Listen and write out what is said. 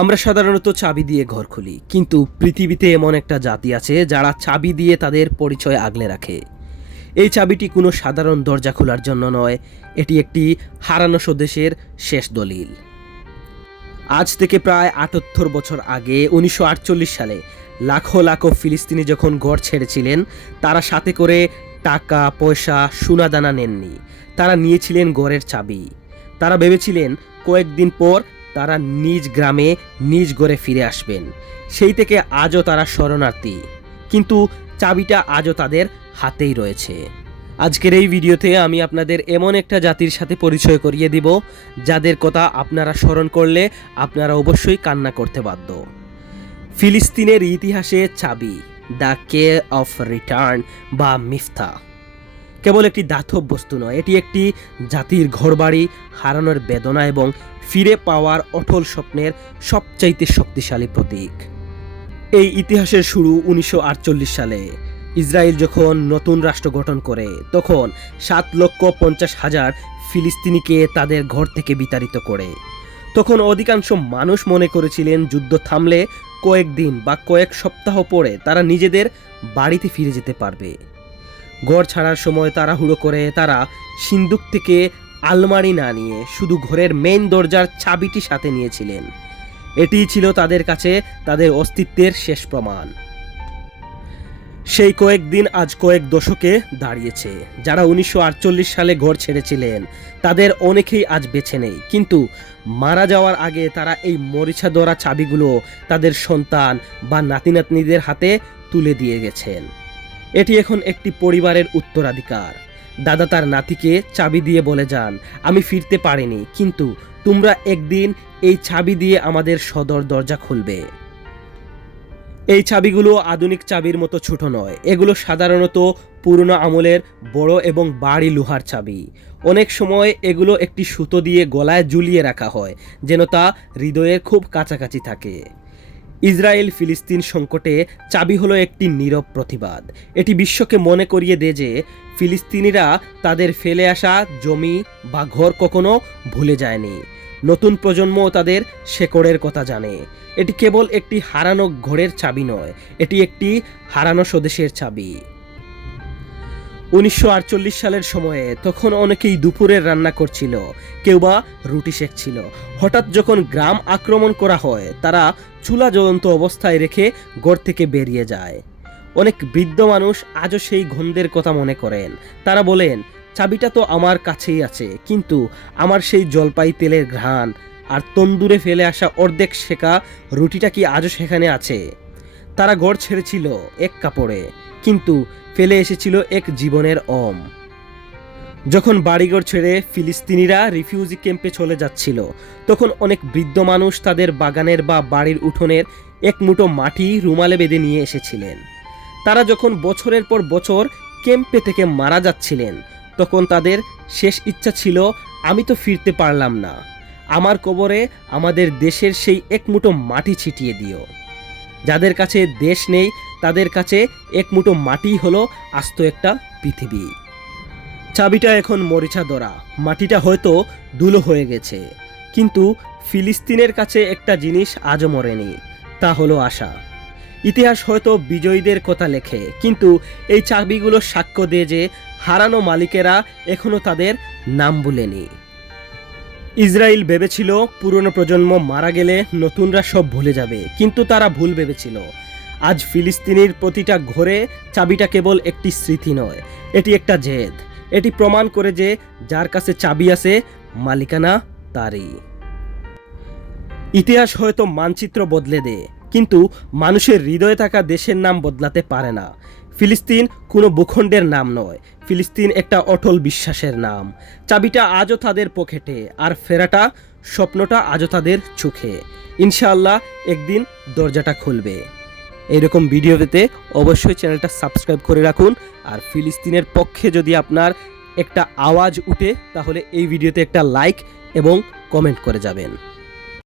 আমরা সাধারণত চাবি দিয়ে ঘর খুলি, কিন্তু পৃথিবীতে এমন একটা জাতি আছে যারা চাবি দিয়ে তাদের পরিচয় আগলে রাখে। এই চাবিটি কোনো সাধারণ দরজা খোলার জন্য নয়, এটি একটি হারানো স্বদেশের শেষ দলিল। আজ থেকে প্রায় ৭৮ বছর আগে ১৯৪৮ সালে লাখো লাখো ফিলিস্তিনি যখন ঘর ছেড়েছিলেন, তারা সাথে করে টাকা পয়সা সোনাদানা নেননি, তারা নিয়েছিলেন ঘরের চাবি। তারা ভেবেছিলেন কয়েকদিন পর তারা নিজ গ্রামে নিজ ঘরে ফিরে আসবেন। সেই থেকে আজও তারা শরণার্থী, কিন্তু চাবিটা আজও তাদের হাতেই রয়েছে। আজকের এই ভিডিওতে আমি আপনাদের এমন একটা জাতির সাথে পরিচয় করিয়ে দিব যাদের কথা আপনারা স্মরণ করলে আপনারা অবশ্যই কান্না করতে বাধ্য। ফিলিস্তিনের ইতিহাসে চাবি, দ্য কে অফ রিটার্ন বা মিফতা, কেবল একটি দাতব বস্তু নয়, এটি একটি জাতির ঘরবাড়ি হারানোর বেদনা এবং ফিরে পাওয়ার অটল স্বপ্নের সবচাইতে শক্তিশালী প্রতীক। এই ইতিহাসের শুরু ১৯৪৮ সালে। ইসরায়েল যখন নতুন রাষ্ট্র গঠন করে, তখন ৭,৫০,০০০ ফিলিস্তিনিকে তাদের ঘর থেকে বিতাড়িত করে। তখন অধিকাংশ মানুষ মনে করেছিলেন যুদ্ধ থামলে কয়েকদিন বা কয়েক সপ্তাহ পরে তারা নিজেদের বাড়িতে ফিরে যেতে পারবে। ঘর ছাড়ার সময় তাড়াহুড়ো করে তারা সিন্দুক থেকে আলমারি না নিয়ে শুধু ঘরের মেইন দরজার চাবিটি সাথে নিয়েছিলেন। এটিই ছিল তাদের কাছে তাদের অস্তিত্বের শেষ প্রমাণ। সেই কয়েকদিন আজ কয়েক দশকে দাঁড়িয়েছে। যারা ১৯৪৮ সালে ঘর ছেড়েছিলেন তাদের অনেকেই আজ বেঁচে নেই, কিন্তু মারা যাওয়ার আগে তারা এই মরিচা ধরা চাবিগুলো তাদের সন্তান বা নাতি নাতনিদের হাতে তুলে দিয়ে গেছেন। এটি এখন একটি পরিবারের উত্তরাধিকার। দাদা তার নাতিকে চাবি দিয়ে বলে যান, আমি ফিরতে পারিনি, কিন্তু তোমরা একদিন এই চাবি দিয়ে আমাদের সদর দরজা খুলবে। এই চাবিগুলো আধুনিক চাবির মতো ছোট নয়, এগুলো সাধারণত পুরনো আমলের বড় এবং ভারী লোহার চাবি। অনেক সময় এগুলো একটি সুতো দিয়ে গলায় ঝুলিয়ে রাখা হয়, যেন তা হৃদয়ের খুব কাছাকাছি থাকে। ইসরায়েল ফিলিস্তিন সংকটে চাবি হলো একটি নীরব প্রতিবাদ। এটি বিশ্বকে মনে করিয়ে দেয় যে ফিলিস্তিনিরা তাদের ফেলে আসা জমি বা ঘর কখনো ভুলে যায়নি। নতুন প্রজন্ম তাদের শেকড়ের কথা জানে। এটি কেবল একটি হারানো ঘরের চাবি নয়, এটি একটি হারানো স্বদেশের চাবি। ১৯৪৮ সালের সময়ে তখন অনেকেই দুপুরের রান্না করছিল, কেউ বা রুটি সেঁকছিল। হঠাৎ যখন গ্রাম আক্রমণ করা হয়, তারা চুলা জ্বলন্ত অবস্থায় রেখে ঘর থেকে বেরিয়ে যায়। অনেক বৃদ্ধ মানুষ আজও সেই গন্ধের কথা মনে করেন। তারা বলেন, চাবিটা তো আমার কাছেই আছে, কিন্তু আমার সেই জলপাই তেলের ঘ্রাণ আর তন্দুরে ফেলে আসা অর্ধেক সেকা রুটিটা কি আজও সেখানে আছে? তারা ঘর ছেড়েছিল এক কাপড়ে, কিন্তু ফেলে এসেছিল এক জীবনের অম। যখন বাড়িঘর ছেড়ে ফিলিস্তিনিরা রিফিউজি ক্যাম্পে চলে যাচ্ছিল, তখন অনেক বৃদ্ধ মানুষ তাদের বাগানের বা বাড়ির উঠোনের এক মুঠো মাটি রুমালে বেঁধে নিয়ে এসেছিলেন। তারা যখন বছরের পর বছর ক্যাম্পে থেকে মারা যাচ্ছিলেন, তখন তাদের শেষ ইচ্ছা ছিল, আমি তো ফিরতে পারলাম না, আমার কবরে আমাদের দেশের সেই এক মুঠো মাটি ছিটিয়ে দিও। যাদের কাছে দেশ নেই তাদের কাছে এক মুঠো মাটি হলো আস্ত একটা পৃথিবী। চাবিটা এখন মরিচা ধরা, মাটিটা হয়তো ধুলো হয়ে গেছে, কিন্তু ফিলিস্তিনের কাছে একটা জিনিস আজও মরেনি, তা হলো আশা। ইতিহাস হয়তো বিজয়ীদের কথা লেখে, কিন্তু এই চাবিগুলো সাক্ষ্য দেয় যে হারানো মালিকেরা এখনো তাদের নাম ভুলেনি। ইসরায়েল ভেবেছিল পুরনো প্রজন্ম মারা গেলে নতুনরা সব ভুলে যাবে, কিন্তু তারা ভুল ভেবেছিল। আজ ফিলিস্তিনির প্রতিটা ঘরে চাবিটা কেবল একটি স্মৃতি নয়, এটি একটা জেদ। এটি প্রমাণ করে যে যার কাছে চাবি আছে, মালিকানা তারই। ইতিহাস হয়তো মানচিত্র বদলে দেয়, কিন্তু মানুষের হৃদয়ে থাকা দেশের নাম বদলাতে পারে না। ফিলিস্তিন কোনো ভূখণ্ডের নাম নয়, ফিলিস্তিন একটা অটল বিশ্বাসের নাম। চাবিটা আজও তাদের পকেটে, আর ফেরাটা স্বপ্নটা আজও তাদের চোখে। ইনশাআল্লাহ একদিন দরজাটা খুলবে। এরকম ভিডিও পেতে অবশ্যই চ্যানেলটা সাবস্ক্রাইব করে রাখুন। আর ফিলিস্তিনের পক্ষে যদি আপনার একটা আওয়াজ উঠে, তাহলে এই ভিডিওতে একটা লাইক এবং কমেন্ট করে যাবেন।